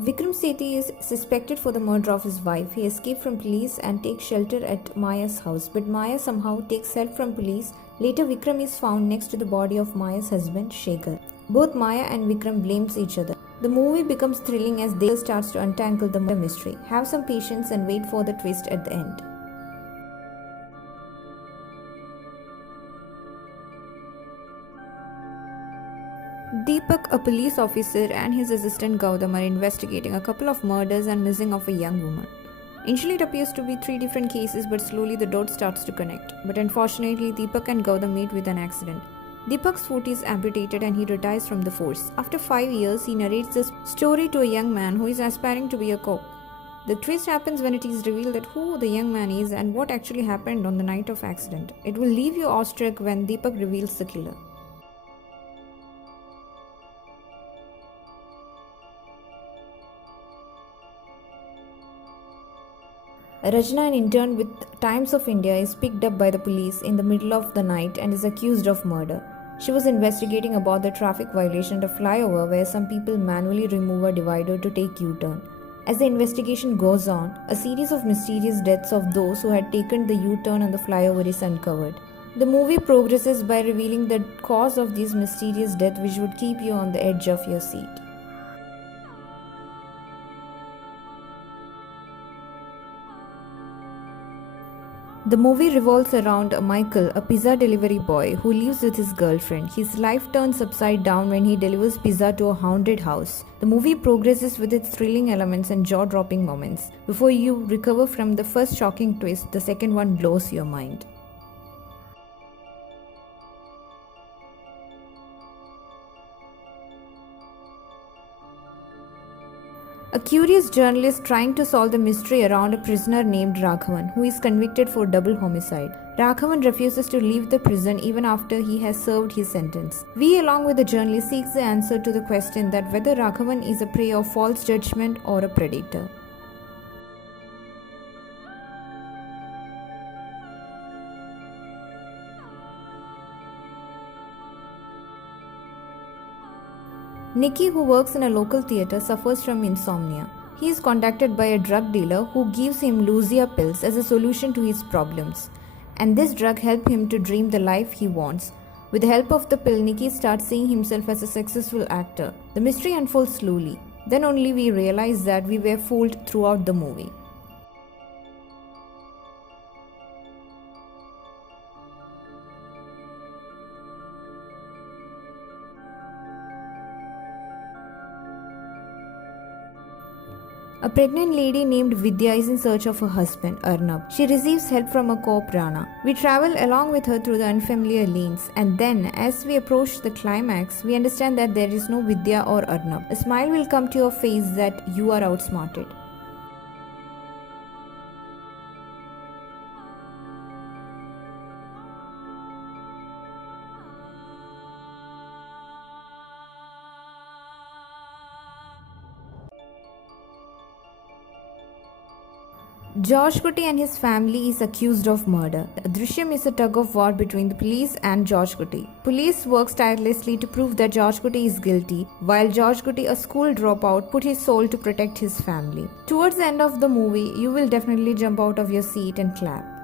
Vikram Sethi is suspected for the murder of his wife. He escaped from police and takes shelter at Maya's house, but Maya somehow takes help from police. Later, Vikram is found next to the body of Maya's husband, Shekhar. Both Maya and Vikram blames each other. The movie becomes thrilling as they starts to untangle the murder mystery. Have some patience and wait for the twist at the end. Deepak, a police officer, and his assistant Gautam are investigating a couple of murders and missing of a young woman. Initially, it appears to be three different cases, but slowly the dot starts to connect. But unfortunately, Deepak and Gautam meet with an accident. Deepak's foot is amputated and he retires from the force. After 5 years, he narrates this story to a young man who is aspiring to be a cop. The twist happens when it is revealed that who the young man is and what actually happened on the night of accident. It will leave you awestruck when Deepak reveals the killer. Rajna, an intern with Times of India, is picked up by the police in the middle of the night and is accused of murder. She was investigating about the traffic violation at a flyover where some people manually remove a divider to take U-turn. As the investigation goes on, a series of mysterious deaths of those who had taken the U-turn on the flyover is uncovered. The movie progresses by revealing the cause of these mysterious deaths, which would keep you on the edge of your seat. The movie revolves around Michael, a pizza delivery boy who lives with his girlfriend. His life turns upside down when he delivers pizza to a haunted house. The movie progresses with its thrilling elements and jaw-dropping moments. Before you recover from the first shocking twist, the second one blows your mind. A curious journalist trying to solve the mystery around a prisoner named Raghavan, who is convicted for double homicide. Raghavan refuses to leave the prison even after he has served his sentence. We, along with the journalist, seeks the answer to the question that whether Raghavan is a prey of false judgment or a predator. Nikki, who works in a local theatre, suffers from insomnia. He is contacted by a drug dealer who gives him Lucia pills as a solution to his problems. And this drug helps him to dream the life he wants. With the help of the pill, Nikki starts seeing himself as a successful actor. The mystery unfolds slowly. Then only we realize that we were fooled throughout the movie. A pregnant lady named Vidya is in search of her husband, Arnab. She receives help from a cop, Rana. We travel along with her through the unfamiliar lanes, and then, as we approach the climax, we understand that there is no Vidya or Arnab. A smile will come to your face that you are outsmarted. George Kutti and his family is accused of murder. Drishyam is a tug-of-war between the police and George Kutti. Police works tirelessly to prove that George Kutti is guilty, while George Kutti, a school dropout, put his soul to protect his family. Towards the end of the movie, you will definitely jump out of your seat and clap.